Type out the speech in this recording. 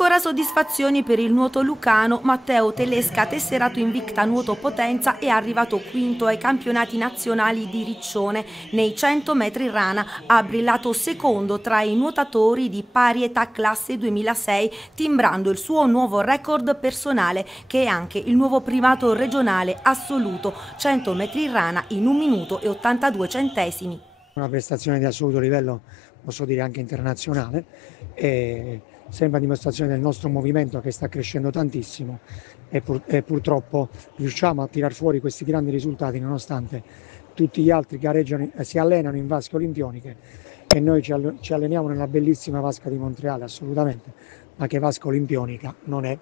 Ancora soddisfazioni per il nuoto lucano. Matteo Telesca, tesserato invicta nuoto potenza, è arrivato quinto ai campionati nazionali di Riccione. Nei 100 metri rana ha brillato secondo tra i nuotatori di pari età classe 2006, timbrando il suo nuovo record personale, che è anche il nuovo primato regionale assoluto: 100 metri rana in 1 minuto e 82 centesimi. Una prestazione di assoluto livello, posso dire anche internazionale, e sembra dimostrazione del nostro movimento che sta crescendo tantissimo e purtroppo riusciamo a tirar fuori questi grandi risultati nonostante tutti gli altri gareggiano, si allenano in vasche olimpioniche e noi ci alleniamo nella bellissima vasca di Montreale, assolutamente, ma che vasca olimpionica non è.